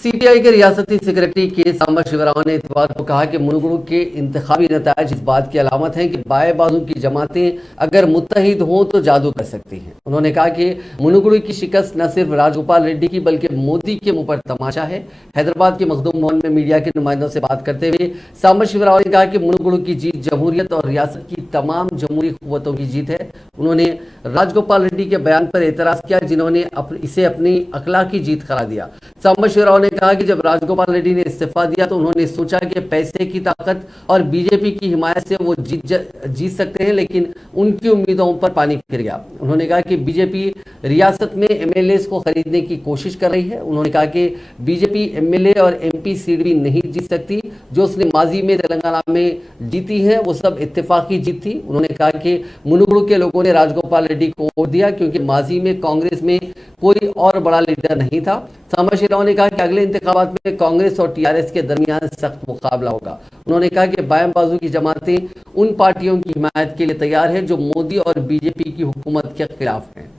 CPI के रियासती secretary के सांबा शिवराव ने इतवार को कहा कि मुनुगुरु के इंतखाबी नतायज इस बात की अलामत हैं कि बाएं बाजू की जमातें अगर मुत्तहिद हों तो जादू कर सकती हैं। उन्होंने कहा कि मुनुगुरु की शिकस्त न सिर्फ राजगोपाल रेड्डी की बल्कि मोदी के मुंह पर तमाचा है। हैदराबाद के मखदूम भवन में मीडिया के नुमाइंदों से बात करते हुए सांबा शिवराव ने कहा कि मुनुगुरु की जीत जमहूरियत और रियासत की तमाम जमहूरी कुव्वतों की जीत है। उन्होंने राजगोपाल रेड्डी के बयान पर एतराज किया जिन्होंने इसे अपनी अखलाकी जीत करार दिया। सांबा शिवराव ने कहा कि जब राजगोपाल रेड्डी ने इस्तीफा दिया तो उन्होंने सोचा कि पैसे की ताकत और बीजेपी की हिमायत से वो जीत सकते हैं, लेकिन उनकी उम्मीदों पर पानी फिर गया। उन्होंने कहा कि बीजेपी रियासत में एमएलए को खरीदने की कोशिश कर रही है। उन्होंने कहा कि बीजेपी एमएलए और एमपी सीट भी नहीं जीत सकती। जो उसने माजी में तेलंगाना में जीती है वो सब इत्तेफाकी जीत थी। उन्होंने कहा कि मुनुगुरु के लोगों ने राजगोपाल रेड्डी को वोट दिया क्योंकि माजी में कांग्रेस में कोई और बड़ा लीडर नहीं था। सांबा शिवराव ने कहा कि अगले इंतखाबात में कांग्रेस और टीआरएस के दरमियान सख्त मुकाबला होगा। उन्होंने कहा कि बाएं बाजू की जमातें उन पार्टियों की हिमायत के लिए तैयार है जो मोदी और बीजेपी की हुकूमत के खिलाफ हैं।